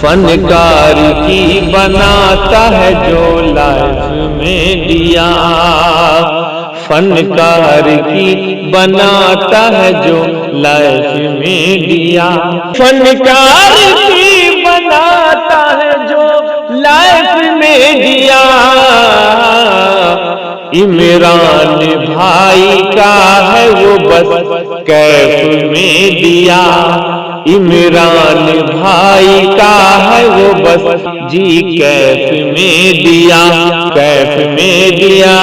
फनकार की बनाता है जो लाइफ में दिया, फनकार की बनाता है जो लाइफ में दिया, फनकार की बनाता है जो लाइफ में दिया। इमरान भाई का है वो बस कैफ में दिया, इमरान भाई का है वो बस जी कैफ में दिया, कैफ में दिया।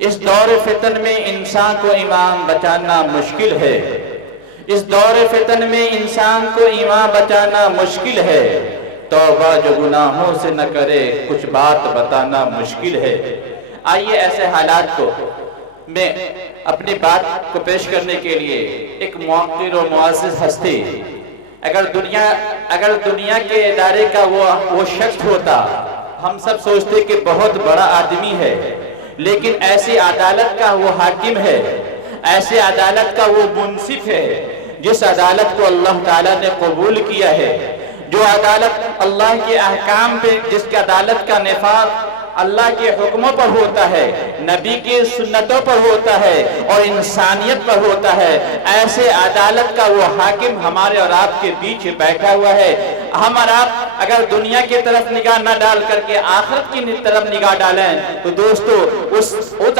इस दौर फितन में इंसान को ईमान बचाना मुश्किल है, इस दौर फितन में इंसान को ईमान बचाना मुश्किल है। तौबा जो गुनाहों से न करे कुछ बात बताना मुश्किल है। आइए ऐसे हालात को मैं अपनी बात को पेश करने के लिए एक मुअक्किर और मुअज़्ज़िज़ हस्ती, अगर दुनिया के इदारे का वो शख्स होता, हम सब सोचते कि बहुत बड़ा आदमी है, लेकिन ऐसी अदालत का वो हाकिम है, ऐसे अदालत का वो मुंसिफ है जिस अदालत को अल्लाह ताला ने कबूल किया है, जो अदालत अल्लाह के अहकाम पे, जिसकी अदालत का निफाज़ अल्लाह के हुक्मों पर होता है, नबी की सुन्नतों पर होता है और इंसानियत पर होता है। ऐसे अदालत का वो हाकिम हमारे और आपके बीच बैठा हुआ है। हम और आप अगर दुनिया की तरफ निगाह न डाल करके आखिरत की तरफ निगाह डालें तो दोस्तों उस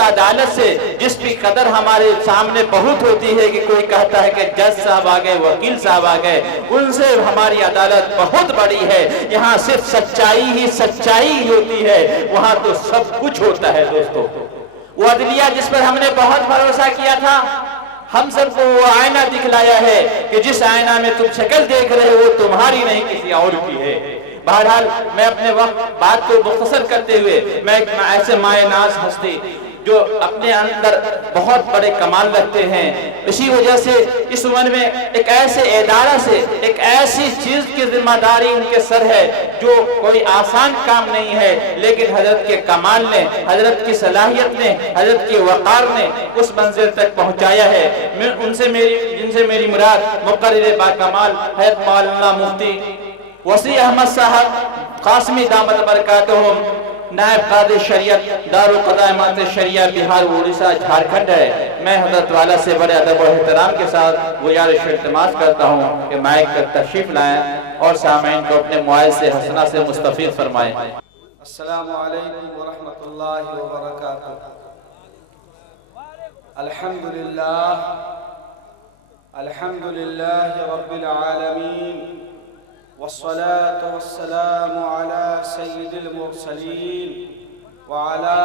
अदालत से जिसकी कदर हमारे सामने बहुत होती है कि कोई कहता है कि जज साहब आ गए, वकील साहब आ गए, उनसे हमारी अदालत बहुत बड़ी है। यहाँ सिर्फ सच्चाई ही सच्चाई होती है, वहां तो सब कुछ होता है। दोस्तों वो अदलिया जिस पर हमने बहुत भरोसा किया था, हम सबको वो आईना दिखलाया है कि जिस आईना में तुम शक्ल देख रहे हो वो तुम्हारी नहीं किसी और की है। बहरहाल मैं अपने वक्त बात को मुख्तसर करते हुए मैं एक ऐसे मायनाज हस्ती जो अपने अंदर बहुत बड़े कमाल रखते हैं, इसी वजह से इस उम्र में एक ऐसे इदारा से एक ऐसी चीज की जिम्मेदारी उनके सर है जो कोई आसान काम नहीं है, लेकिन हजरत के कमाल ने, हजरत की सलाहियत ने, हजरत के वक़ार ने उस मंजिल तक पहुंचाया है। मैं जिनसे मेरी मुराद मुक़र्रिर बाकमाल हज़रत मौलाना मुफ्ती वसी अहमद साहब कासमी दामत बरकातहुम, नायब कादी शरीयत दारुल क़ज़ा इमारत शरिया बिहार उड़ीसा झारखंड है। मैं हज़रत वाला से बड़े अदब और एहतराम के साथ गुजारिश इल्तिमास करता हूँ कि माइक तक तशरीफ लाएं और सामईन को अपने मुआज़ से हसना से मुस्तफ़ीद फरमाएं। अस्सलामु अलैकुम व रहमतुल्लाहि व बरकातुहू। अल्हम्दुलिल्लाह रब्बिल आलमीन वस्सलातु वस्सलामु अला सय्यिदिल मुरसलीन व अला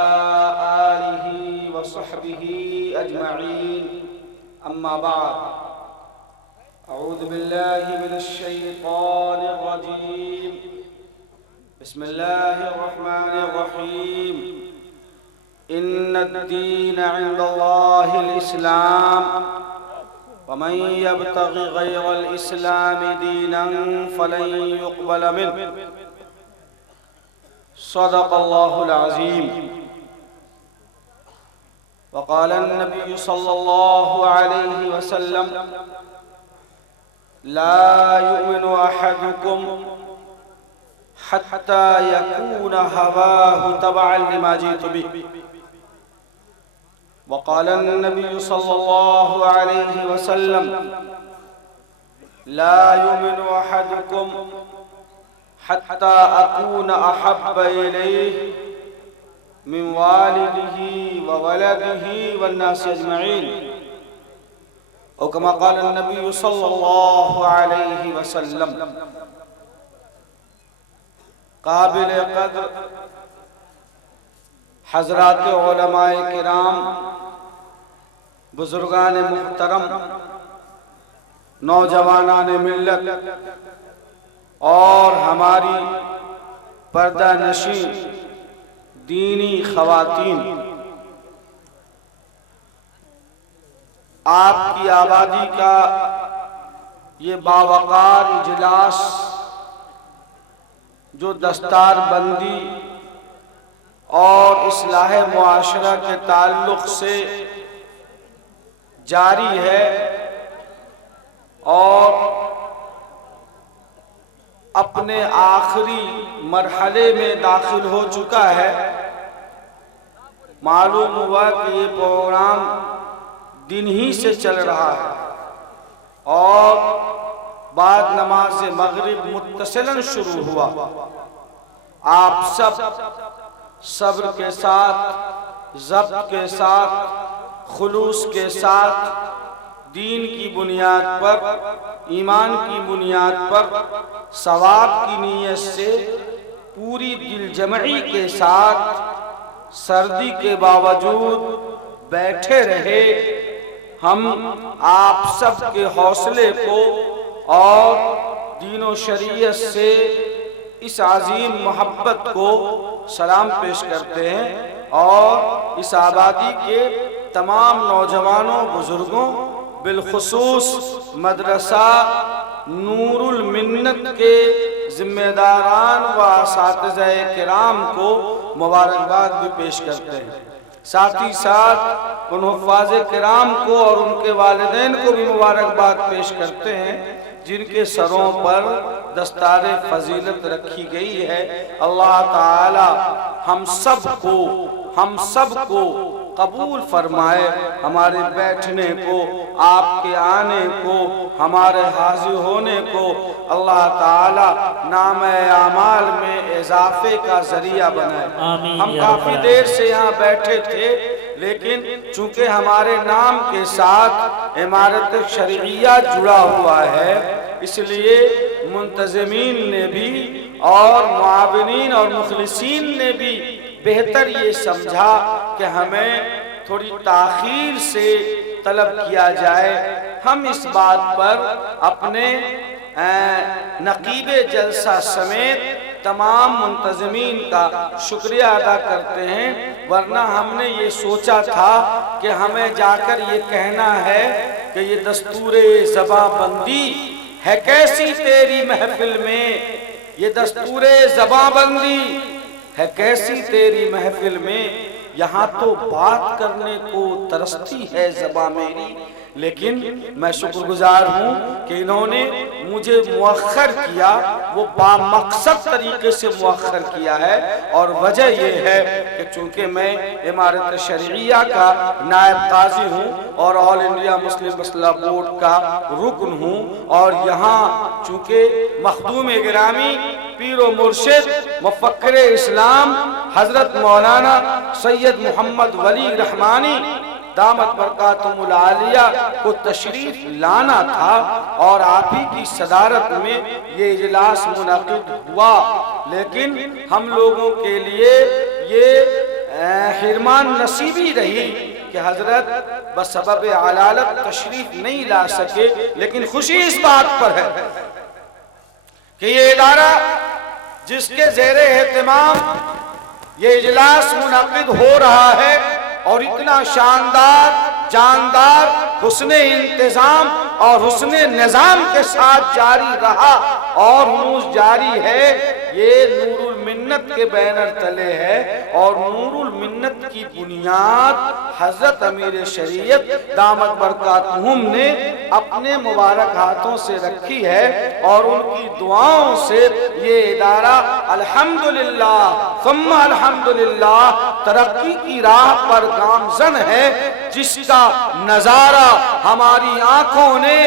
आलिहि व सहबिहि अजमईन, अम्मा बाद। अऊज़ु बिल्लाहि मिनश शैतानिर रजीम, बिस्मिल्लाहिर रहमानिर रहीम। इन्नद-दीन इंदल्लाहिल इस्लाम वमन यब्तगि गैरल इस्लामि दीनन फलन युक़बल मिन्हु, सदक़ल्लाहुल अज़ीम। वक़ाल अन्नबी सल्लल्लाहु अलैहि वसल्लम, ला युमिनु अहदुकुम हत्ता यकून हवाहु तबअन लिमा जीतु बिहि। वक़ाल अन्नबी सल्लल्लाहु अलैहि वसल्लम, ला युमिनु अहदुकुम हत्ता अकून अहब्ब इलैहि मिन वालिदिही व वलदिही वन्नासि अजमईन, औ कमा क़ाल अन्नबी सल्लल्लाहु अलैहि वसल्लम। काबिल क़द्र हज़रात उलमाए किराम, बुजुर्गान मुहतरम, नौजवानान मिल्लत और हमारी पर्दा नशी दीनी ख़वातीन, आपकी आबादी का ये बावक़ार इजलास जो दस्तार बंदी और इस्लाह मुआशरा के ताल्लुक़ से जारी है और अपने आखिरी मरहले में दाखिल हो चुका है। मालूम हुआ कि ये प्रोग्राम दिन ही से चल रहा है और बाद नमाज मगरिब मुत्तसिलन शुरू हुआ। आप सब सब्र के साथ, ज़ब्त के साथ, खुलूस के साथ, दीन की बुनियाद पर, ईमान की बुनियाद पर, सवाब की नीयत से पूरी दिलजमई के साथ सर्दी के बावजूद बैठे रहे। हम आप सब के हौसले को और दीन व शरीयत से इस अजीम मोहब्बत को सलाम पेश करते हैं और इस आबादी के तमाम नौजवानों, बुजुर्गों, बिलखुसूस मदरसा नूरुल मिन्नत के जिम्मेदारान व असातिज़ाए किराम को मुबारकबाद भी पेश करते हैं। साथ ही साथ उन हुफ़ाज़े किराम को और उनके वालिदैन को भी मुबारकबाद पेश करते हैं जिनके सरों पर दस्तारे फजीलत रखी गई है। अल्लाह ताला हम सब को कबूल फरमाए। हमारे बैठने को, आपके आने को, हमारे हाजिर होने को अल्लाह ताला नाम आमाल में इजाफे का जरिया बनाए। हम काफी देर से यहाँ बैठे थे, लेकिन चूंकि हमारे नाम के साथ इमारत शरइया जुड़ा हुआ है, इसलिए मुंतज़मीन ने भी और मुआविनीन और मुखलिसीन ने भी बेहतर ये समझा कि हमें थोड़ी ताखीर से तलब किया जाए। हम इस बात पर अपने नकीबे जलसा समेत तमाम मुंतज़मीन का शुक्रिया अदा करते हैं, वरना हमने ये सोचा था कि हमें जाकर ये कहना है कि ये दस्तूरे ज़बाबंदी है कैसी तेरी महफिल में, ये दस्तूरे ज़बाबंदी है कैसी तेरी महफिल में। यहाँ तो बात करने को तरसती है ज़बां मेरी, लेकिन मैं शुक्रगुजार हूँ कि इन्होंने मुझे मुअख्खर किया, वो बामकसद तरीके से मुअख्खर किया है। और वजह यह है कि चूँकि मैं इमारत शरइया का नायब काजी हूँ और ऑल इंडिया मुस्लिम मसला बोर्ड का रुकन हूँ, और यहाँ चूँकि मखदूम गिरामी पीर व मुर्शिद मुफक्किर इस्लाम हजरत मौलाना सैयद मोहम्मद वली रहमानी दामत बरकातुहुल आलिया को तशरीफ लाना था और आप ही की सदारत में ये इजलास मुनक़िद हुआ। लेकिन हम लोगों के लिए ये हिरमान नसीबी रही कि हजरत बसबब अलालत तशरीफ नहीं ला सके। लेकिन खुशी इस बात पर है कि ये इदारा जिसके ज़ेरे एहतिमाम ये इजलास मुनक़िद हो रहा है और इतना शानदार, जानदार, हुस्ने इंतजाम और हुस्ने निज़ाम के साथ जारी रहा और हनूज़ जारी है, ये नूरुल मिन्नत के बैनर तले है। और नूरुल मिन्नत की बुनियाद हजरत अमीर शरीयत दामत बरकातुहुम ने अपने मुबारक हाथों से रखी है और उनकी दुआओं से ये इदारा अल्हम्दुलिल्लाह सुम्मा अल्हम्दुलिल्लाह तरक्की की राह पर गामज़न है, जिसका नजारा हमारी आंखों ने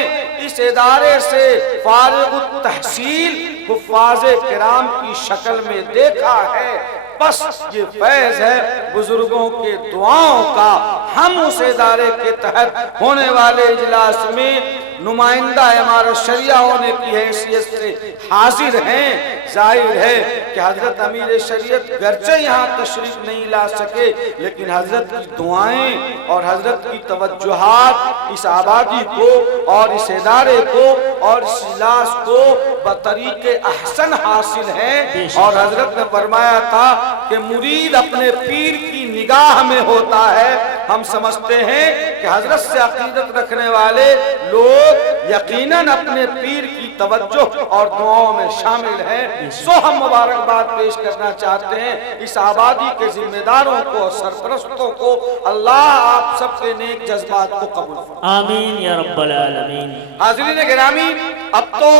इस इदारे से फारिग़ुत तहसील हुफ़्फ़ाज़े किराम की शक्ल में देखा है। बस ये फैज़ है बुजुर्गों के दुआओं का। हम उस इदारे के तहत होने वाले इजलास में नुमाइंदा इमारत शरिया होने की हैसियत से हाजिर हैं। जाहिर है कि हजरत अमीर शरीयत गरचे यहाँ तशरीफ नहीं ला सके, लेकिन हजरत की दुआएं और हजरत की तवज्जुहात इस आबादी को और इस इदारे को और इस इजलास को बतरीके अहसन हासिल हैं। और हजरत ने फरमाया था कि मुरीद अपने पीर की निगाह में होता है। हम समझते हैं कि हजरत से अकीदत रखने वाले लोग यकीनन अपने पीर की तवज्जो और दुआओं में शामिल हैं। सो हम मुबारकबाद पेश करना चाहते हैं इस आबादी के जिम्मेदारों को और सरपरस्तों को। अल्लाह आप सबके नेक जज्बात को कबूल फरमाए। आमीन या रब्बल आलमीन। हाज़रीन गिरामी, अब तो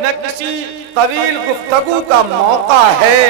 न किसी तवील गुफ्तगू का मौका है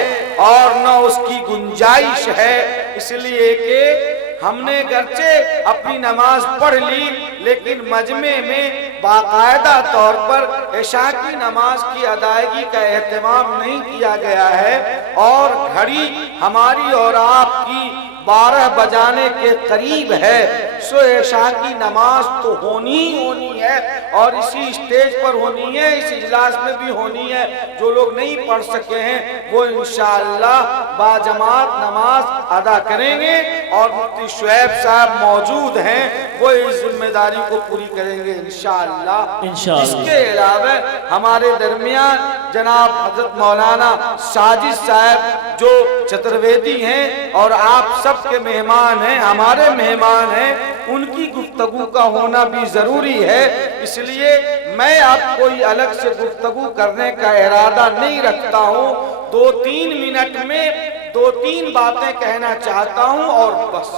और न उसकी गुंजाइश है, इसलिए कि हमने गर्चे अपनी नमाज पढ़ ली लेकिन मजमे में बाकायदा तौर पर इशा की नमाज की अदायगी का एहतमाम नहीं किया गया है और घड़ी हमारी और आपकी 12 बजाने के करीब है। सो इशा की नमाज तो होनी है और इसी स्टेज पर होनी है, इस इजलास में भी होनी है। जो लोग नहीं पढ़ सके हैं वो इंशाअल्लाह बाजमात नमाज अदा करेंगे और मुफ्ती शुएब साहब मौजूद हैं, वो इस जिम्मेदारी को पूरी करेंगे इंशाअल्लाह। इसके अलावा हमारे दरमियान जनाब हजरत मौलाना साजिद साहब जो चतुर्वेदी हैं और आप सब के मेहमान हैं, हमारे मेहमान हैं, उनकी गुफ्तगू का होना भी जरूरी है। इसलिए मैं अब कोई अलग से गुफ्तगू करने का इरादा नहीं रखता हूँ। 2-3 मिनट में 2-3 बातें कहना चाहता हूँ और बस।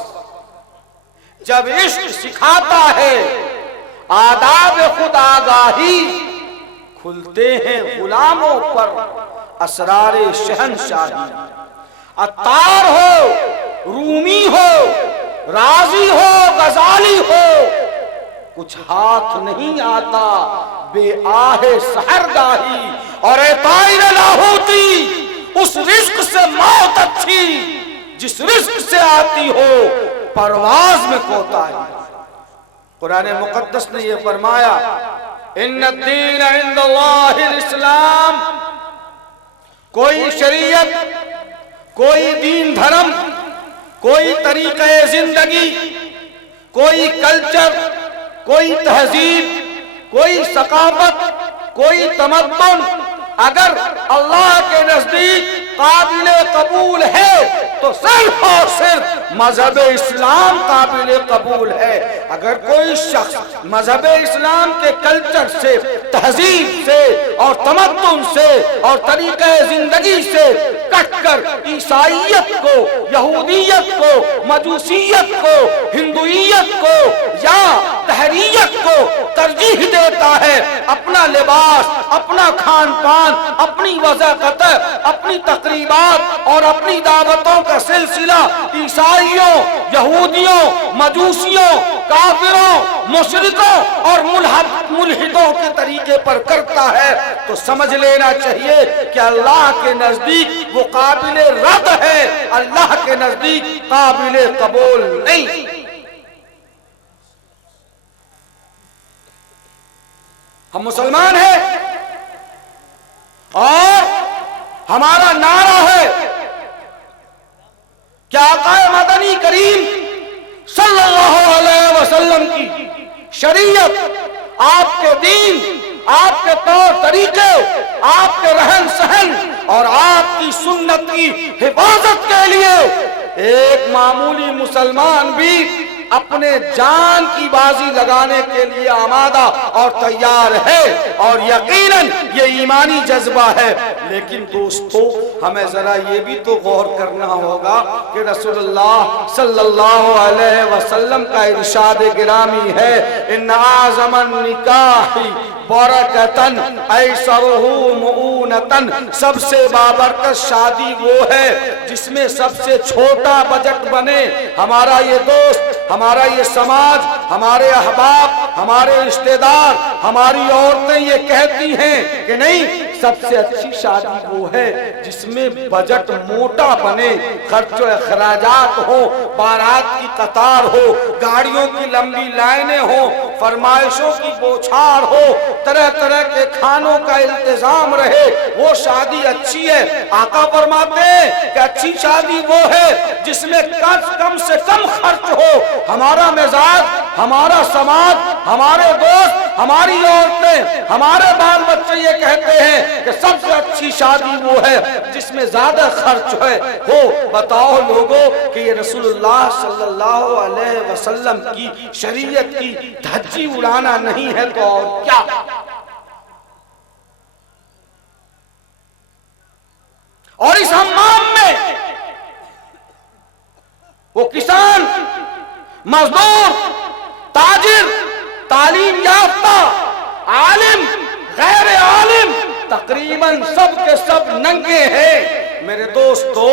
जब इश्क सिखाता है आदाब खुद आगाही, खुलते हैं गुलामों पर असरारे शहनशाही। अत्तार हो, रूमी हो, राजी हो, गजाली हो, कुछ हाथ नहीं आता बेआहे सहरगाही। और ताइर लाहौती उस रिस्क से मौत अच्छी जिस रिस्क से आती हो परवाज में कोताही। कुरान मुकद्दस ने यह फरमाया, इन्नद्दीन इंदल्लाहिल इस्लाम, कोई शरीयत, कोई दीन धर्म, कोई तरीक़े जिंदगी, कोई कल्चर, कोई तहजीब, कोई सकाफत, कोई तमद्दुन अगर अल्लाह के नजदीक काबिल कबूल है तो सिर्फ और सिर्फ मजहब इस्लाम काबिल कबूल है। अगर कोई शख्स मजहब इस्लाम के कल्चर से, तहजीब से और तमद्दुन से और तरीक़े जिंदगी से कटकर ईसाइयत को, यहूदियत को, मजूसियत को, हिंदुइयत को या तहरीयत को तरजीह देता है, अपना लिबास, अपना खान पान, अपनी वज़ाक़त, अपनी तकरीबात और अपनी दावतों का सिलसिला ईसाइयों, यहूदियों, मजूसियों, काफिरों, मुशरिकों और मुल्हिदों के तरीके पर करता है, तो समझ लेना चाहिए कि अल्लाह के नजदीक वो काबिल रद है, अल्लाह के नजदीक काबिल कबूल नहीं। हम मुसलमान हैं और हमारा नारा है कि आका मदनी करीम सल्लल्लाहु अलैहि वसल्लम की शरीयत, आपके दीन, आपके तौर तरीके, आपके रहन सहन और आपकी सुन्नत की हिफाजत के लिए एक मामूली मुसलमान भी अपने जान की बाजी लगाने के लिए आमादा और तैयार है और यकीनन ये ईमानी जज्बा है। लेकिन दोस्तों, हमें जरा ये भी तो गौर करना होगा कि रसूलुल्लाह सल्लल्लाहु अलैहि वसल्लम का इरशाद गिरामी है, इन्ना आज़मन निकाही बरकतन ऐसरुहु मुऊनतन, सबसे बाबरकत शादी वो है जिसमें सबसे छोटा बजट बने। हमारा ये दोस्त, हमारा ये समाज, हमारे अहबाब, हमारे रिश्तेदार, हमारी औरतें ये कहती हैं कि नहीं, सबसे अच्छी शादी वो है जिसमें बजट मोटा बने, खर्चो अखराजात हो, बारात की कतार हो, गाड़ियों की लंबी लाइनें हो, फरमाइशों की बौछार हो, तरह तरह के खानों का इंतजाम रहे, वो शादी अच्छी है। आका फरमाते हैं कि अच्छी शादी वो है जिसमें कम से कम खर्च हो। हमारा मिजाज, हमारा समाज, हमारे दोस्त, हमारी औरतें, हमारे बाल बच्चे ये कहते हैं कि सबसे अच्छी शादी वो है जिसमें ज्यादा खर्च हो। बताओ लोगों कि ये रसूलुल्लाह सल्लल्लाहु अलैहि वसल्लम की शरीयत की धज्जी उड़ाना नहीं है तो और क्या। और इस हम्माम में वो किसान, मजदूर, ताजिर, तालीम याफ्ता, आलिम, गैर आलिम तकरीबन सब के सब नंगे हैं। मेरे दोस्तों,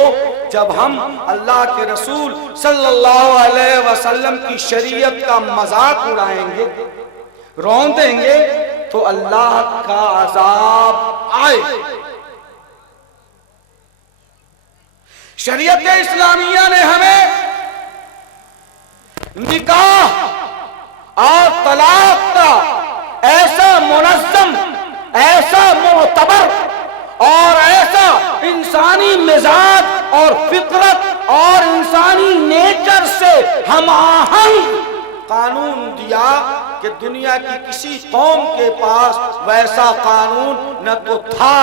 जब हम अल्लाह के रसूल सल्लल्लाहु अलैहि वसल्लम की शरीयत का मजाक उड़ाएंगे, रौंदेंगे, तो अल्लाह का अजाब आए। शरीयत इस्लामिया ने हमें निकाह और तलाक का ऐसा मुनज़्ज़म, ऐसा मोतबर और ऐसा इंसानी मिजाज और फितरत और इंसानी नेचर से हम आहंग कानून दिया कि दुनिया की किसी कौम के पास वैसा कानून न तो था,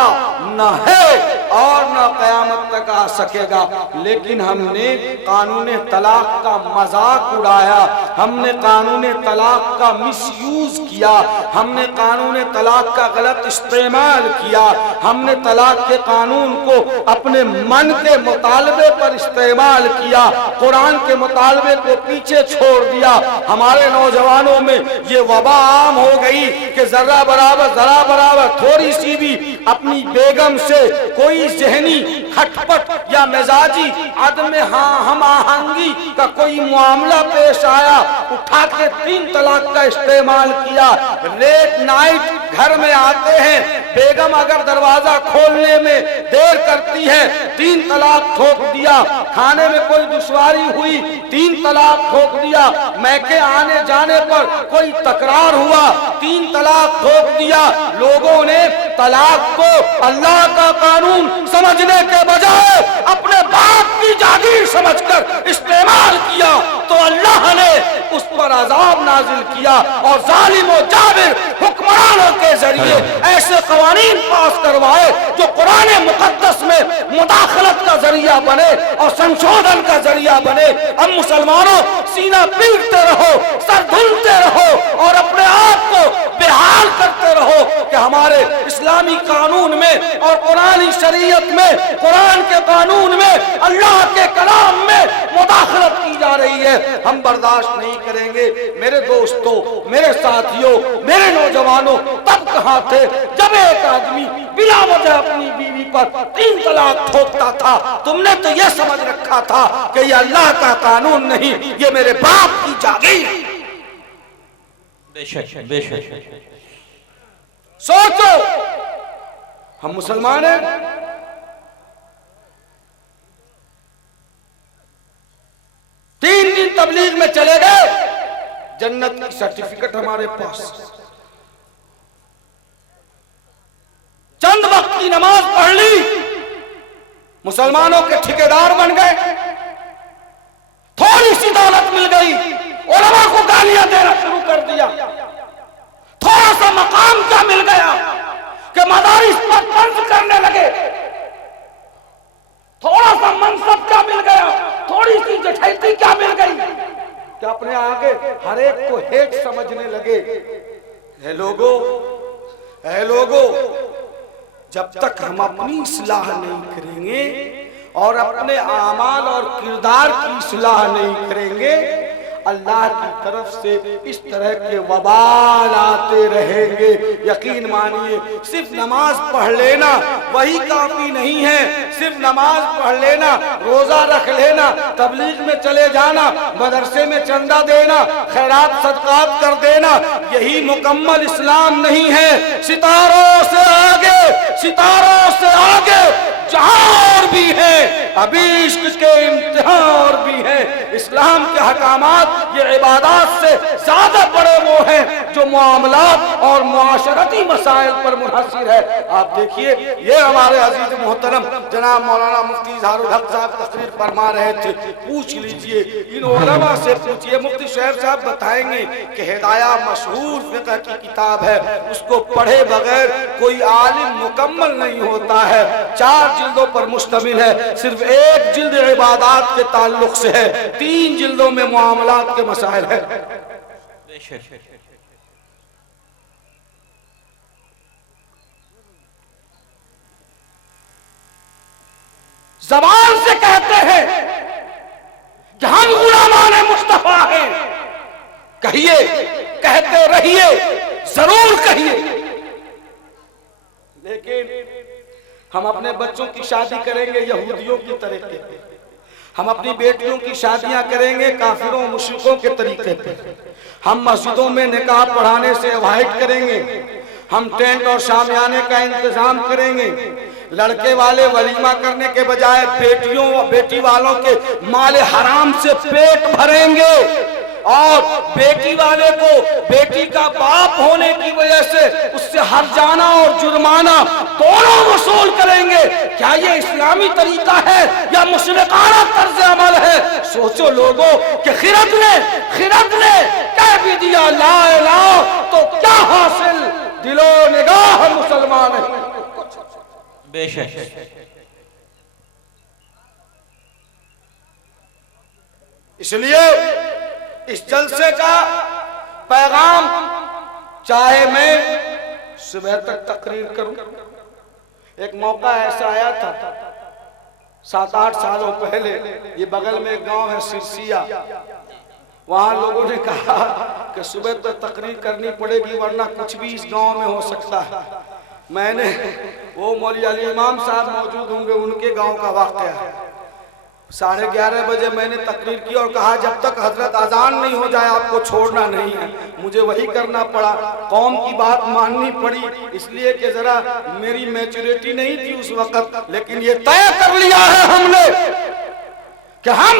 न है और न कयामत तक आ सकेगा। लेकिन हमने कानून तलाक का मजाक उड़ाया, हमने कानून तलाक का मिसयूज किया, हमने कानून तलाक का गलत इस्तेमाल किया, हमने तलाक के कानून को अपने मन के मुतालबे पर इस्तेमाल किया, कुरान के मुतालबे को पीछे छोड़ दिया। हमारे नौजवानों में ये वबा आम हो गई कि जरा बराबर थोड़ी सी भी अपनी बेगम से कोई जहनी खटपट या मिजाजी आदम हम आहंगी का कोई मामला पेश आया, उठा के 3 तलाक का इस्तेमाल किया। लेट नाइट घर में आते हैं, बेगम अगर दरवाजा खोलने में देर करती है 3 तलाक ठोक दिया, खाने में कोई दुश्वारी हुई 3 तलाक ठोक दिया, मैके आने जाने पर कोई तकरार हुआ 3 तलाक ठोक दिया। लोगों ने तलाक को अल्लाह का कानून समझने के बजाय अपने बाप की जागीर समझकर इस्तेमाल किया, तो अल्लाह ने उस पर अजाब नाजिल किया और जालिम और जाबिर हुक्मरानों के जरिए ऐसे कवानीन पास करवाए जो कुरान मुकद्दस में मुदाखलत का जरिया बने और संशोधन का जरिया बने। अब मुसलमानों, सीना पीटते रहो, सर धुलते रहो और अपने आप को बेहाल करते रहो कि हमारे इस्लामी कानून में और कुरानी शरीयत में, कुरान के कानून में, अल्लाह के कलाम में मुदाखलत की जा रही है। हम बर्दाश्त नहीं करेंगे। मेरे दोस्तों, मेरे साथियों, मेरे नौजवानों, तब कहां थे जब एक आदमी बिना वजह अपनी बीवी पर 3 तलाक ठोकता था? तुमने तो यह समझ रखा था कि यह अल्लाह का कानून नहीं, ये मेरे बाप की जागीर। बेशक सोचो, हम मुसलमान हैं, तीन दिन तबलीग में चले गए, जन्नत की सर्टिफिकेट हमारे पास, चंद वक्त की नमाज पढ़ ली, मुसलमानों के ठेकेदार बन गए, थोड़ी सी दौलत मिल गई, उलमा को गालियां देना शुरू कर दिया, थोड़ा सा मकाम क्या मिल गया कि मदारिस पर तंज करने लगे, थोड़ा सा मनसब क्या मिल गया, थोड़ी सी जठैती क्या मिल गई कि अपने आगे हर एक को हेट समझने लगे। हे लोगों, जब तक हम अपनी इस्लाह नहीं करेंगे और अपने आमाल और किरदार की इस्लाह नहीं करेंगे, अल्लाह की तरफ से इस तरह के वबाल आते रहेंगे। यकीन मानिए, सिर्फ नमाज पढ़ लेना वही काफी नहीं है। सिर्फ नमाज पढ़ लेना, रोजा रख लेना, तबलीग में चले जाना, मदरसे में चंदा देना, खैरात सदकात कर देना, यही मुकम्मल इस्लाम नहीं है। सितारों से आगे जहां और भी है, अभी इश्क के इम्तिहान और भी है। इस्लाम के हकामात ये इबादत से ज्यादा बड़े वो हैं जो मामलात और मुआशरती मसाइल पर मुनहसिर है। आप देखिए, ये हमारे अजीज मोहतरम जनाब मौलाना मुफ्ती इजहारुल हक साहब तकरीर फरमा रहे थे। पूछ लीजिए, इन उलमा से पूछिए, मुफ्ती शहर साहब बताएंगे कि हिदाया मशहूर फिक़ह की किताब है, उसको पढ़े बगैर कोई आलिम मुकम्मल नहीं होता है। 4 जिल्दों पर मुश्तमिल है, सिर्फ 1 जिल्द इबादत के ताल्लुक से है, 3 जिल्दों में मुआमलात के मसाइल है। जबान से कहते हैं कि हम गुलामान मुस्तफा हैं, कहिए, कहते रहिए, जरूर कहिए, लेकिन हम अपने बच्चों की शादी करेंगे यहूदियों की तरीके पे, हम अपनी बेटियों की शादियां करेंगे काफिरों मुशरिकों के तरीके पे, हम मस्जिदों में निकाह पढ़ाने से अवॉइड करेंगे, हम टेंट और शामियाने का इंतजाम करेंगे, लड़के वाले वलीमा करने के बजाय बेटी वालों के माले हराम से पेट भरेंगे और बेटी वाले को बेटी का बाप होने की वजह से उससे हर्जाना और जुर्माना दोनों वसूल करेंगे। क्या ये इस्लामी तरीका है या मुशरिकाना तर्ज अमल है? सोचो लोगों कि खिरद ने कह भी दिया ला इलाहा तो क्या हासिल, दिलो निगाह मुसलमान है। बेशक इसलिए इस जलसे का पैगाम चाहे मैं सुबह तक तकरीर करूं, एक मौका ऐसा आया था 7-8 सालों पहले, ये बगल में एक गांव है सिरसिया, वहां लोगों ने कहा कि सुबह तक तकरीर करनी पड़ेगी वरना कुछ भी इस गांव में हो सकता है। मैंने, वो मौलवी अली इमाम साहब मौजूद होंगे, उनके गांव का वाकया है, 11:30 बजे मैंने तकरीर की और कहा जब तक हजरत अजान नहीं हो जाए आपको छोड़ना नहीं है। मुझे वही करना पड़ा, कौम की बात माननी पड़ी, इसलिए कि जरा मेरी मैच्योरिटी नहीं थी उस वक्त, लेकिन ये तय कर लिया है हमने कि हम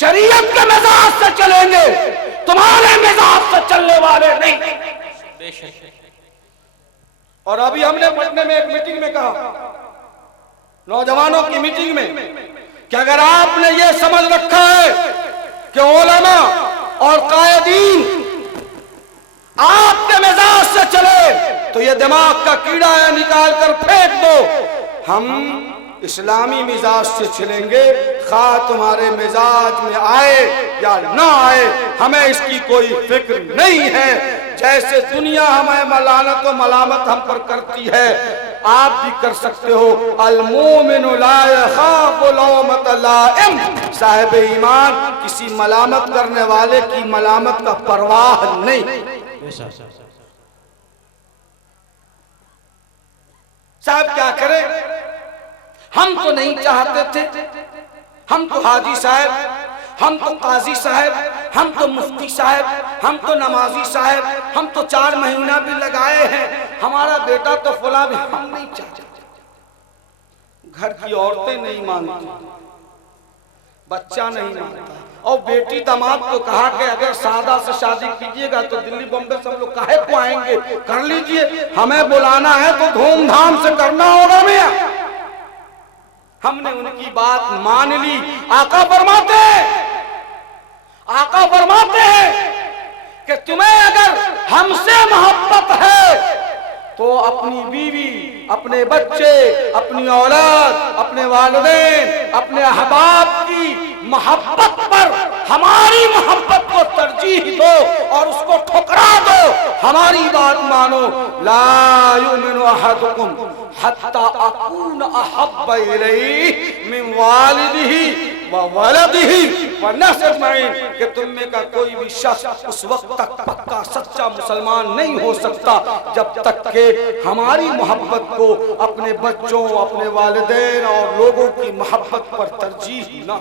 शरीयत के मिजाज से चलेंगे, तुम्हारे मिजाज से चलने वाले नहीं। और अभी हमने पटने में एक मीटिंग में कहा, नौजवानों की मीटिंग में, कि अगर आपने ये समझ रखा है कि उलमा और कायदीन आपके मिजाज से चले तो ये दिमाग का कीड़ा है, निकाल कर फेंक दो। हम इस्लामी मिजाज से चलेंगे, खा तुम्हारे मिजाज में आए या ना आए, हमें इसकी कोई फिक्र नहीं है। जैसे दुनिया हमें मलानत और मलामत हम पर करती है, आप भी कर सकते हो। अल-मोमिनु ला यखाफु लौमत लाइम, साहिब ईमान किसी मलामत करने वाले की मलामत का परवाह नहीं। साहब क्या करें, हम तो नहीं चाहते थे, हम तो हाजी साहब, हम तो काजी साहब, हम तो मुफ्ती साहब, हम तो नमाजी साहब, हम तो 4 महीना भी लगाए हैं, हमारा बेटा तो फला भी, हम नहीं चाहते। घर की औरतें नहीं मानती, बच्चा नहीं मानता, और बेटी दामाद को कहा कि अगर सादा से शादी कीजिएगा तो दिल्ली बम्बे से हम लोग काहे को आएंगे, कर लीजिए, हमें बुलाना है तो धूमधाम से करना होगा मियां। हमने उनकी बात मान ली। आका फरमाते हैं कि तुम्हें अगर हमसे मोहब्बत है तो अपनी बीवी, अपने बच्चे, अपनी औलाद, अपने वालिदैन, अपने अहबाब की मोहब्बत पर हमारी मोहब्बत को तरजीह दो और उसको ठुकरा दो, हमारी बात मानो। ला युमिनु अहदुकुम हत्ता अकून अहब्ब इलैहि मिन वालिदिही व वलदिही व नस्ल अजमईन, कि तुम में का कोई भी शख्स उस वक्त तक पक्का सच्चा मुसलमान नहीं हो सकता जब तक के हमारी मोहब्बत को अपने बच्चों, अपने वालिदैन और लोगों की मोहब्बत पर तरजीह ना।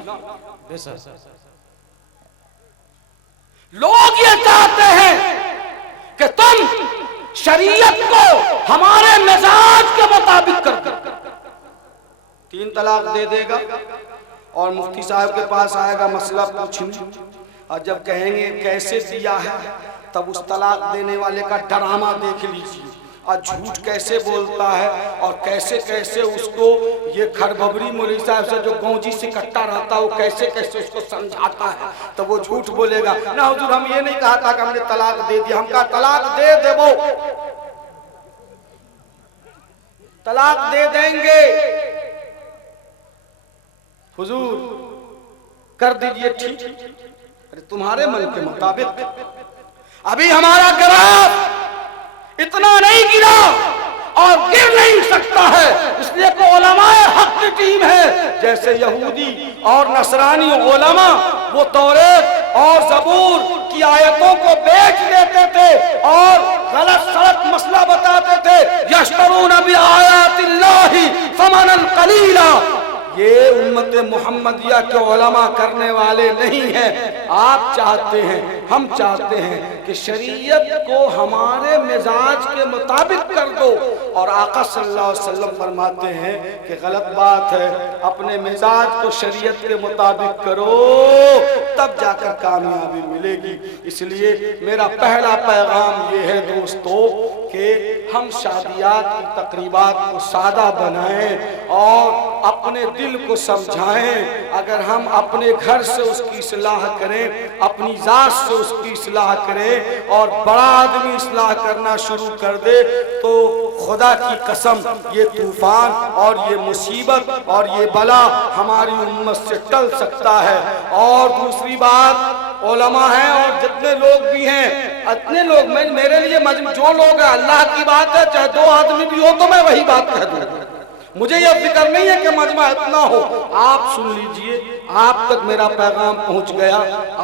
लोग ये चाहते हैं कि तुम शरीयत को हमारे मिजाज के मुताबिक कर दो। 3 तलाक दे देगा और मुफ्ती साहब के पास आएगा मसला पूछने, और जब कहेंगे कैसे दिया है तब उस तलाक देने वाले का ड्रामा देख लीजिए, और झूठ कैसे बोलता है और कैसे कैसे उसको ये खरबबरी मौलवी साहब से जो गौजी से कट्टा रहता है वो कैसे कैसे उसको समझाता है, तो वो झूठ बोलेगा ना हुजूर हम ये नहीं कहा था कि हमने तलाक दे दिया, हम कहा तलाक दे देवो, तलाक दे देंगे हुजूर, कर दीजिए ठीक। अरे तुम्हारे मन के मुताबिक अभी हमारा ग्राफ इतना नहीं गिरा और गिर नहीं सकता है, इसलिए को उलमाए हक की टीम है। जैसे यहूदी और नसरानी उलमा वो तौरेत और ज़बूर की की आयतों को बेच देते थे और गलत सलत मसला बताते थे। यश्तरून बि आयातिल्लाहि समनन कलीला, ये उम्मत मोहम्मदिया के उलमा करने वाले नहीं हैं। आप चाहते हैं, हम चाहते हैं कि शरीयत को हमारे मिजाज के मुताबिक कर दो, और आका सल्लल्लाहु अलैहि वसल्लम फरमाते हैं कि गलत बात है, अपने मिजाज को शरीयत के मुताबिक करो, तब जाकर कामयाबी मिलेगी। इसलिए मेरा पहला पैगाम ये है दोस्तों कि हम शादियात की तकरीबात को सादा बनाएं और अपने दिल को समझाएं। अगर हम अपने घर से उसकी इस्लाह करें, अपनी जात से उसकी इस्लाह करें और बड़ा आदमी इस्लाह करना शुरू कर दे, तो खुदा की कसम ये तूफान और ये मुसीबत और ये बला हमारी उम्मत से टल सकता है। और दूसरी बात, उलमा हैं और जितने लोग भी हैं, इतने लोग, मैं मेरे लिए जो लोग हैं, अल्लाह की बात है, चाहे 2 आदमी भी हो तो मैं वही बात कह दूंगा। मुझे यह फिक्र नहीं है कि मजमा इतना हो। आप सुन लीजिए, आप तक मेरा पैगाम पहुंच गया,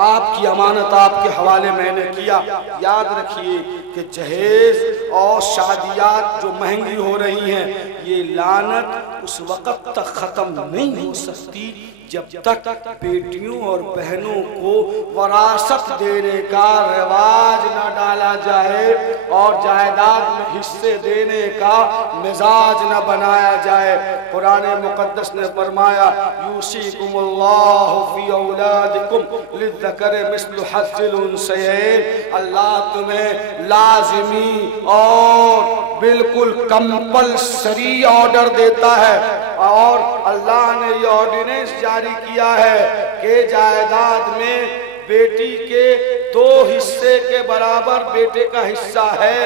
आपकी अमानत आपके हवाले मैंने किया। याद रखिए कि जहेज और शादियात जो महंगी हो रही हैं, ये लानत उस वक़्त तक ख़त्म नहीं हो सकती जब तक बेटियों और बहनों को वरासत देने का रिवाज न डाला जाए और जायदाद में हिस्से देने का मिजाज न बनाया जाए। कुरान मुक़द्दस ने फरमाया, यूसीकुमुल्लाहु फी औलादिकुम लिज़्ज़करि मिस्लु हज़्ज़िल उन्सयैन। अल्लाह तुम्हें लाज़िमी और बिल्कुल कंपल्सरी ऑर्डर देता है, और अल्लाह ने ये ऑर्डिनेंस जारी किया है कि जायदाद में बेटी के 2 हिस्से के बराबर बेटे का हिस्सा है।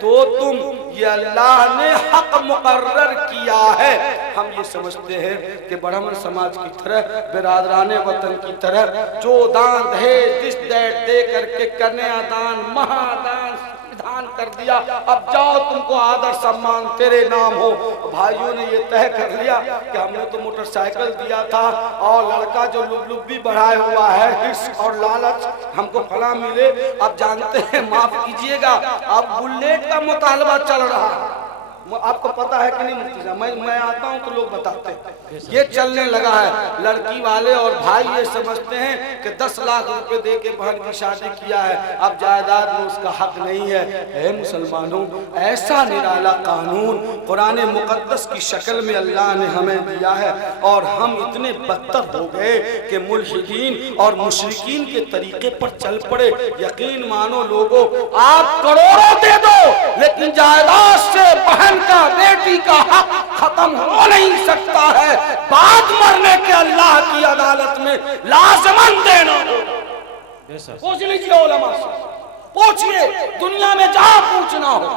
2 तुम, ये अल्लाह ने हक मुकर्रर किया है। हम ये समझते हैं कि ब्राह्मण समाज की तरह, बिरादराने वतन की तरह जो दान दहेज दिस दैट दे करके कन्यादान महादान विधान कर दिया, अब जाओ तुमको आदर सम्मान तेरे नाम हो। भाइयों ने ये तय कर लिया कि हमने तो मोटरसाइकिल दिया था और लड़का जो लुबलुबी बढ़ाया हुआ है, हिर्स और लालच, हमको फला मिले। अब जानते हैं, माफ कीजिएगा, अब बुलेट का मुतालबा चल रहा है। आपको पता है कि नहीं मुफ्ती साहब, मैं आता हूँ तो लोग बताते हैं ये चलने लगा है। लड़की वाले और भाई ये समझते हैं कि 10 लाख रुपए दे के बहन की शादी किया है, अब जायदाद में उसका हक नहीं है। ऐ मुसलमानों, ऐसा निराला कानून कुरान मुक़द्दस की शक्ल में अल्लाह ने हमें दिया है, और हम इतने बदतर हो गए कि मुल्हिदीन और मुशरिकीन के तरीके पर चल पड़े। यकीन मानो लोगों, आप करोड़ों दे दो, लेकिन जायदाद से बहन का, बेटी का हक खत्म हो नहीं सकता है। बात मरने के अल्लाह की अदालत में लाज़िमन देना होगा। पूछ लीजिए उलमा से, पूछिए, दुनिया में जहां पूछना हो।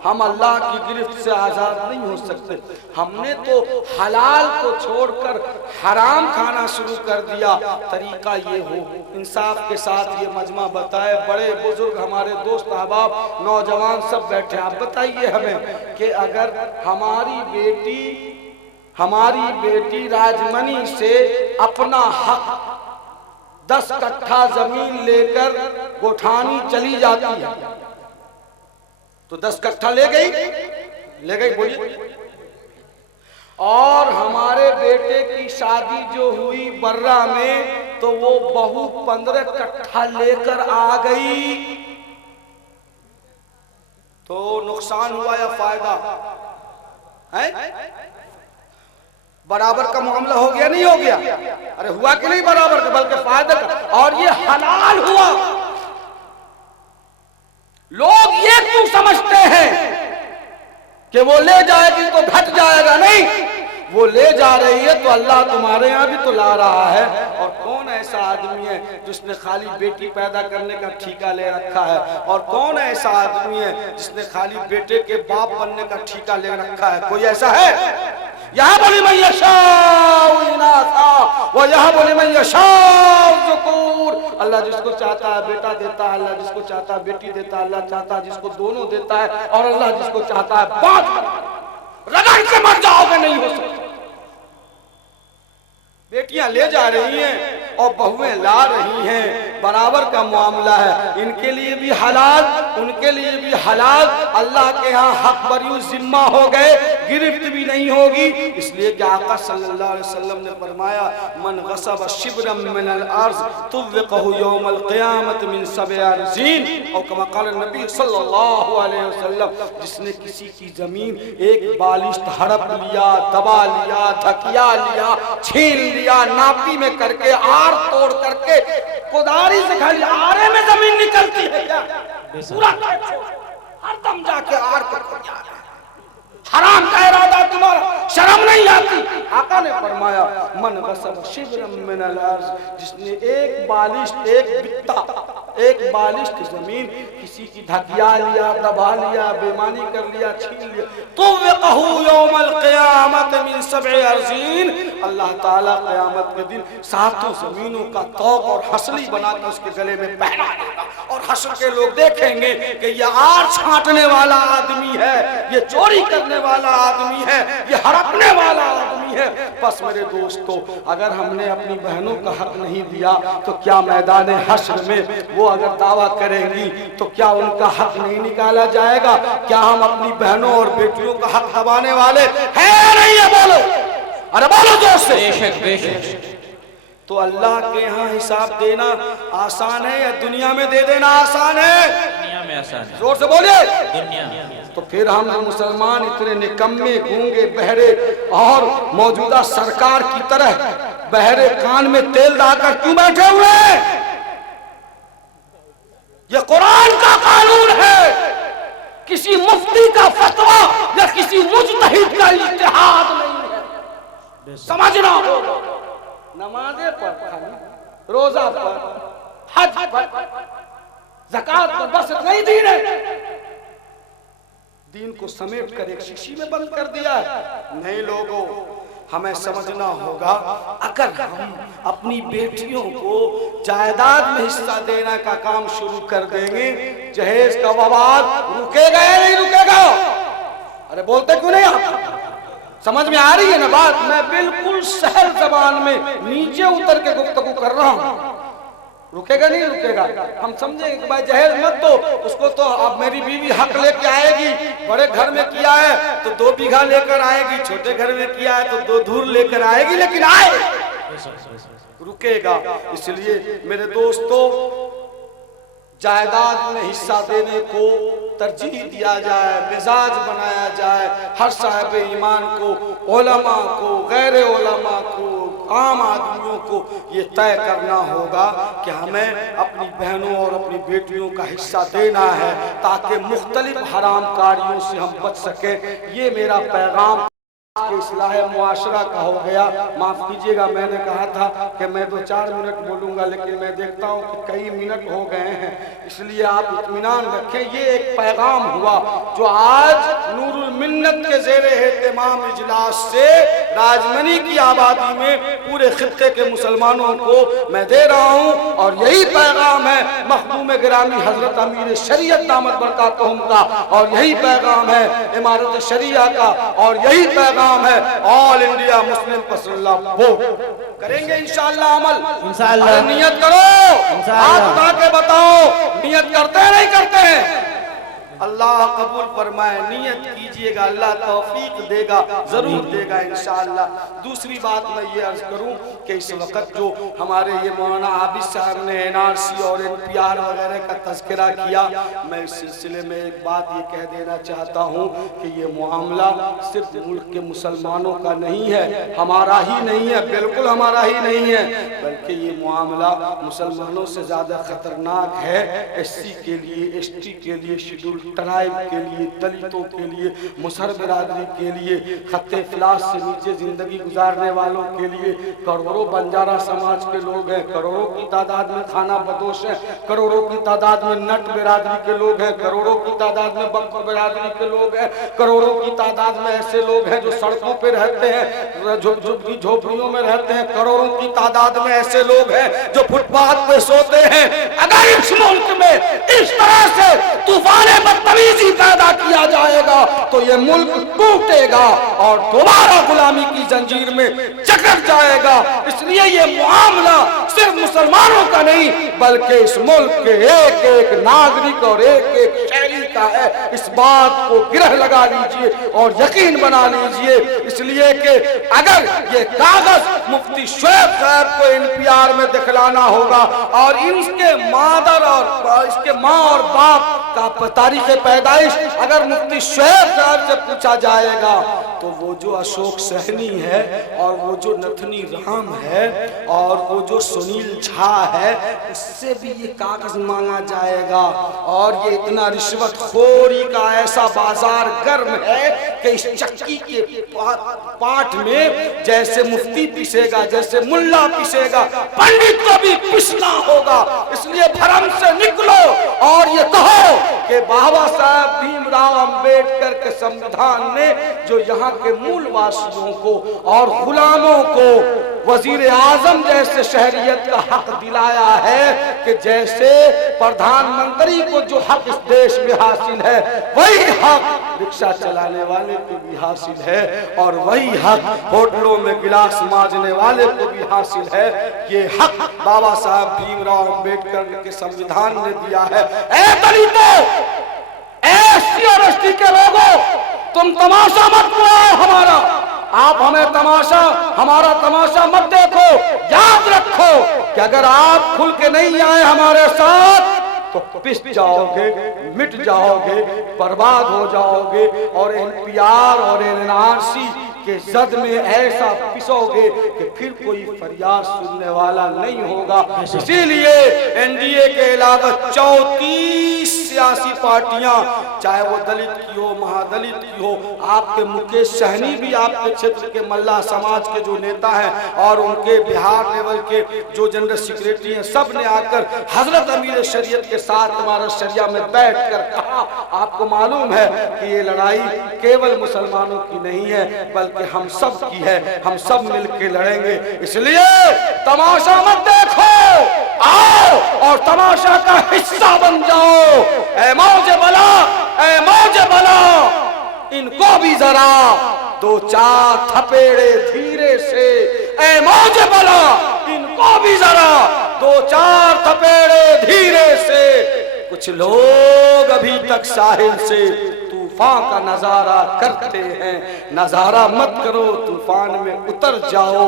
हम अल्लाह की गिरफ्त से आजाद नहीं हो सकते। हमने तो हलाल को छोड़कर हराम खाना शुरू कर दिया। तरीका ये हो, इंसाफ के साथ ये मजमा बताए, बड़े बुजुर्ग हमारे दोस्त अहबाब नौजवान सब बैठे, आप बताइए हमें कि अगर हमारी बेटी राजमनी से अपना हक 10 कट्ठा जमीन लेकर गोठानी चली जाती है, तो 10 कट्ठा ले गई बोलिए। और हमारे बेटे की शादी जो हुई बर्रा में, तो वो बहू 15 कट्ठा लेकर आ गई, तो नुकसान हुआ या फायदा है? बराबर का मामला हो गया नहीं हो गया? अरे हुआ कि नहीं बराबर का, बल्कि फायदा का। और ये हलाल हुआ। लोग ये क्यों समझते हैं कि वो ले जाएगी तो घट जाएगा? नहीं, वो ले जा रही है तो अल्लाह तुम्हारे यहाँ भी तो ला रहा है। और कौन ऐसा आदमी है जिसने खाली बेटी पैदा करने का ठेका ले रखा है, और कौन ऐसा आदमी है जिसने खाली बेटे के बाप बनने का ठेका ले रखा है? कोई ऐसा है? यहाँ बोली मैं यशाउ इनासा व यहाँ बोली मैं यशाउ ज़ुकूर। अल्लाह जिसको चाहता है बेटा देता है, अल्लाह जिसको चाहता है बेटी देता है, अल्लाह चाहता है जिसको दोनों देता है, और अल्लाह जिसको चाहता है बात रगड़ के मर जाओगे नहीं हो सकता। बेटियां ले जा रही हैं और बहुएं ला रही हैं। बराबर का मामला है। इनके लिए भी हलाल, उनके लिए भी हलाल। अल्लाह के यहाँ हक बरी जिम्मा हो गए, गिरफ्त भी नहीं होगी। इसलिए कि आका सल्लल्लाहु अलैहि वसल्लम ने फरमाया, मन गसब शिब्रम मिनल अर्ज़ तुव्विक़हु यौमल क़ियामत मिन सब'i अर्ज़ीन। और कमा क़ाल नबी सल्लल्लाहु अलैहि वसल्लम, जिसने किसी की जमीन एक बालिश हड़प लिया, दबा लिया, धकिया लिया, छीन लिया, नापी में करके, आर तोड़ करके, कुदारी से खाली आरे में जमीन निकलती है क्या? पूरा हर दम जाके आर कर हराम का इरादा तुम्हारा, शर्म नहीं आती? आका ने फरमाया, मन गसब शिब्रम मिनल अर्ज़, जिसने एक बालिश, एक बित्ता, एक बालिश की जमीन किसी की धकिया लिया, दबा लिया, बेईमानी कर लिया, छीन लिया, तो वक़हु यौमल क़ियामत मिन सब'i अर्ज़ीन, अल्लाह ताला क़यामत के दिन सातों जमीनों का तौक और हसली बना के उसके गले में पहना देगा। और हश्र के लोग देखेंगे कि ये आर छांटने वाला आदमी है, ये चोरी करने वाला आदमी है, ये हड़पने वाला आदमी है। बस मेरे दोस्तों, अगर हमने अपनी बहनों का हक नहीं दिया तो क्या मैदान हश्र में वो अगर दावा करेंगी तो क्या उनका हक नहीं निकाला जाएगा? क्या हम अपनी बहनों और बेटियों का हक दबाने वाले हैं नहीं है? बोलो, अरे बोलो जोर से। बेशक बेशक। तो अल्लाह के यहाँ हिसाब देना आसान है या दुनिया में दे देना आसान है? दुनिया में आसान है। जोर से बोलिए। दुनिया। तो फिर हम मुसलमान इतने निकम्मे, गूंगे, बहरे और मौजूदा सरकार की तरह बहरे कान में तेल डालकर क्यों बैठे हुए हैं? ये कुरान का कानून है, किसी मुफ्ती का फतवा या किसी मुजतहिद का इज्तिहाद नहीं है। समझना होगा। नमाज़ें पर, रोजा पर, हज पर, ज़कात पर, बस नहीं दीन है। दीन को समेट कर एक शीशी में बंद कर दिया है। नहीं लोगों, हमें समझना होगा, अगर हम अपनी बेटियों को जायदाद में हिस्सा देने का काम शुरू कर देंगे, जहेज का विवाद रुकेगा या नहीं रुकेगा? अरे बोलते क्यों नहीं आप? समझ में आ रही है ना बात? मैं बिल्कुल सहल जबान में नीचे उतर के गुफ्तगू कर रहा हूँ। रुकेगा नहीं रुकेगा? हम समझेंगे कि भाई जहेज मत दो उसको, तो अब मेरी बीवी हक लेके आएगी, बड़े घर में किया है तो 2 बीघा लेकर आएगी, छोटे घर में किया है तो 2 धूर लेकर आएगी, लेकिन आए रुकेगा। इसलिए मेरे दोस्तों, जायदाद में हिस्सा देने को तरजीह दिया जाए, मिजाज बनाया जाए। हर साहिब ईमान को, उलमा को, गैर उलमा को, आम आदमियों को ये तय करना होगा कि हमें अपनी बहनों और अपनी बेटियों का हिस्सा देना है, ताकि मुख्तलिफ हराम कारियों से हम बच सके। ये मेरा पैगाम इस्लाह मुआशरा का हो गया। माफ कीजिएगा, मैंने कहा था कि मैं 2-4 मिनट बोलूंगा, लेकिन मैं देखता हूँ कि कई मिनट हो गए हैं, इसलिए आप इत्मीनान रखें। ये एक पैगाम हुआ जो आज नूरुल मिन्नत के ज़ेरे एहतमाम इजलास से राजमनी की आबादी में पूरे खित्ते के मुसलमानों को मैं दे रहा हूँ। और यही पैगाम है मखदूम गिरामी हजरत अमीर शरीयत दामत बरकातहुम का, और यही पैगाम है इमारत शरिया का, और यही पैगाम है ऑल इंडिया मुस्लिम पसल्ला वोट। करेंगे इंशाअल्लाह अमल, इंशाअल्लाह। नियत करो, हाथ उठा के बताओ, नियत करते हैं नहीं करते हैं? अल्लाह कबूल फरमाए। नियत कीजिएगा, अल्लाह तौफीक देगा, जरूर देगा इंशाअल्लाह। दूसरी बात मैं ये अर्ज करूं कि इस वक्त जो हमारे ये मौलाना आबिद साहब ने NRC और NPR वगैरह का तज़किरा किया, मैं इस सिलसिले में एक बात ये कह देना चाहता हूँ कि ये मामला सिर्फ मुल्क के मुसलमानों का नहीं है, हमारा ही नहीं है, बिल्कुल हमारा ही नहीं है, बल्कि ये मामला मुसलमानों से ज़्यादा ख़तरनाक है। SC के लिए, ST के लिए, शेड्यूल ट्राइब के लिए, दलितों के लिए, मुसहर बिरादरी के लिए, खत्ते इफ्लास से नीचे जिंदगी गुजारने वालों के लिए, करोड़ों बंजारा समाज के लोग हैं, करोड़ों की तादाद में खाना बदोश हैं, करोड़ों की तादाद में नट बिरादरी के लोग हैं, करोड़ों की तादाद में बक्कर बिरादरी के लोग हैं, करोड़ों की तादाद में ऐसे लोग हैं जो सड़कों पर रहते हैं, जो झोपड़ियों में रहते हैं, करोड़ों की तादाद में ऐसे लोग हैं जो फुटपाथ पे सोते हैं। अगर इस मुल्क में इस तरह से तूफान बदतमीजी पैदा किया जाएगा तो ये मुल्क टूटेगा और दोबारा गुलामी की जंजीर में जकड़ जाएगा। इसलिए ये मामला सिर्फ मुसलमानों का नहीं बल्कि इस मुल्क के एक एक नागरिक और एक एक शहरी का है। इस बात को गिरह लगा लीजिए और यकीन बना लीजिए, इसलिए कि अगर ये कागज मुफ्ती शुएब साहब को NPR में दिखलाना होगा और इसके मादर और इसके माँ और बाप का तारीख पैदाइश अगर मुफ्ती शुएब साहब से पूछा जाएगा तो वो जो अशोक सहनी है और वो जो नथनी राम है और वो जो सुनील झा है उससे भी ये कागज मांगा जाएगा। और ये इतना रिश्वतखोरी का ऐसा बाजार गर्म है कि इस चक्की के पाठ में जैसे मुफ्ती पिसेगा, जैसे मुल्ला पिसेगा, पंडित को भी पिसना होगा। इसलिए भरम से निकलो और ये कहो कि बाबा साहब भीमराव अंबेडकर के संविधान ने जो यहाँ के मूलवासियों को और गुलामों को वजीर आजम जैसे शहरियत का हक दिलाया है कि जैसे प्रधानमंत्री को जो हक इस देश में हासिल है वही हक रिक्शा चलाने वाले को भी हासिल है और वही हक होटलों में गिलास मांजने वाले को भी हासिल है। ये हक बाबा साहब भीमराव अंबेडकर के संविधान ने दिया है। ऐ दलितों, SC और ST के लोगों, तुम तमाशा मत बुलाओ हमारा, आप हमें तमाशा, हमारा तमाशा मत देखो। याद रखो कि अगर आप खुल के नहीं आए हमारे साथ तो पिस जाओगे, मिट जाओगे, बर्बाद हो जाओगे और NPR और NRC के जद में ऐसा पिसोगे कि फिर कोई फरियाद सुनने वाला नहीं होगा। इसीलिए NDA के अलावा 34 सियासी पार्टियां, चाहे वो दलित की हो, महादलित की हो, आपके मुकेश सहनी भी आपके क्षेत्र के मल्ला समाज के जो नेता हैं और उनके बिहार लेवल के जो जनरल सेक्रेटरी हैं, सब ने आकर हजरत अमीर शरीयत के साथ हमारा शरिया में बैठकर कहा, आपको मालूम है कि ये लड़ाई केवल मुसलमानों की नहीं है बल्कि हम सब की है, हम सब मिलकर लड़ेंगे। इसलिए तमाशा मत देखो, आओ और तमाशा का हिस्सा बन जाओ। ऐ मौजे बला, ऐ मौजे बला, इनको भी जरा दो चार थपेड़े धीरे से। ऐ मौजे बला, इनको भी जरा दो चार थपेड़े धीरे से। कुछ लोग अभी तक साहिल से तूफान का नजारा करते हैं, नजारा मत करो, तूफान में उतर जाओ।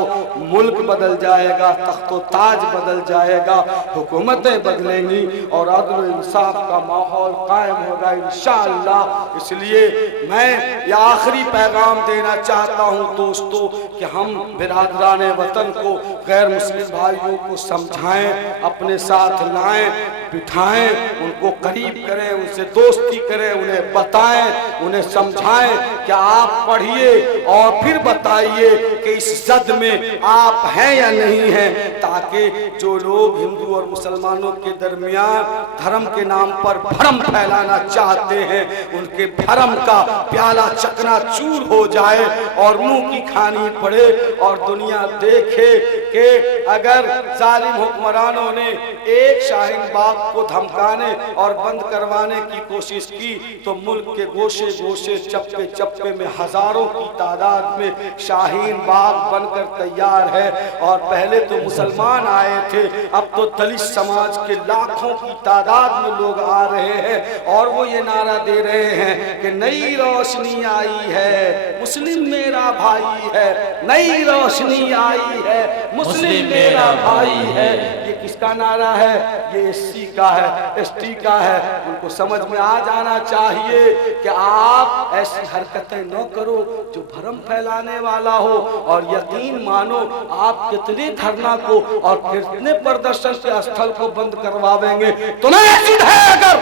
मुल्क बदल जाएगा, तख्तो ताज बदल जाएगा, हुकूमतें बदलेंगी और अदल इंसाफ का माहौल कायम होगा इंशाअल्लाह। इसलिए मैं ये आखिरी पैगाम देना चाहता हूँ दोस्तों कि हम बिरादरान वतन को, गैर मुस्लिम भाइयों को समझाएं, अपने साथ लाएं, बिठाएं, उनको करीब करें, उनसे दोस्ती करें, उन्हें बताएं, उन्हें समझाएं कि आप पढ़िए और फिर बताइए कि इस जद में आप हैं या नहीं हैं, ताकि जो लोग हिंदू और मुसलमानों के दरमियान धर्म के नाम पर भ्रम फैलाना चाहते हैं उनके भ्रम का प्याला चकनाचूर हो जाए और मुंह की खानी पड़े और दुनिया देखे कि अगर जालिम हुक्मरानों ने एक शाहीन बाग को धमकाने और बंद करवाने की कोशिश की तो मुल्क के गोशे गोशे, चप्पे चप्पे में हजारों की तादाद में शाहीन बाग बनकर तैयार है। और पहले तो मुसलमान आए थे, अब तो दलित समाज के लाखों की तादाद में लोग आ रहे हैं और वो ये नारा दे रहे हैं कि नई रोशनी आई है, मुस्लिम मेरा भाई है, नई रोशनी आई है, मुस्लिम मेरा भाई है। ये किसका नारा है? ये SC का है, ST का है। उनको समझ में आ जाना चाहिए कि आप ऐसी हरकतें न करो जो भ्रम फैलाने वाला हो। और यकीन मानो आप कितने धरना को और कितने प्रदर्शन के स्थल को बंद करवावेंगे। तुम्हें जिद है अगर,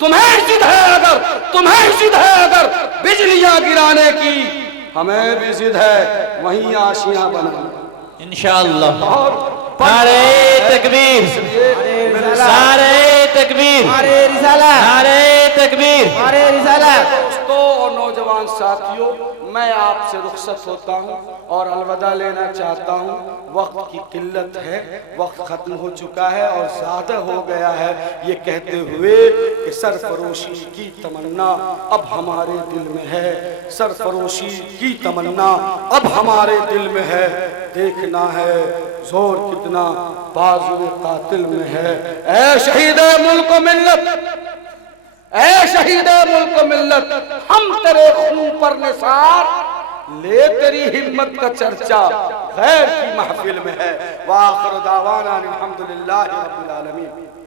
तुम्हें जिद है अगर, तुम्हें जिद है अगर बिजलियां गिराने की, हमें भी जिद है वहीं आशियां बनाने इंशाअल्लाह। नारे तकबीर, नारे तकबीर, नारे तकबीर, नारे रिसाला। दोस्तों और नौजवान साथियों, मैं आपसे रुखसत होता हूँ और अलविदा लेना चाहता हूँ। वक्त की किल्लत है, वक्त खत्म हो चुका है और ज़्यादा हो गया है, ये कहते हुए कि सरफरोशी की तमन्ना अब हमारे दिल में है, सरफरोशी की तमन्ना अब हमारे दिल में है। देखना है जोर कितना बाजुए कातिल में है। ऐ शहीद मुल्क मिल्लत, ऐ शहीद मुल्क मिल्लत, हम तेरे खून पर निसार, ले तेरी हिम्मत का चर्चा गैर की महफिल में है। व आखिर दावाना अल्हम्दुलिल्लाहि रब्बिल आलमीन।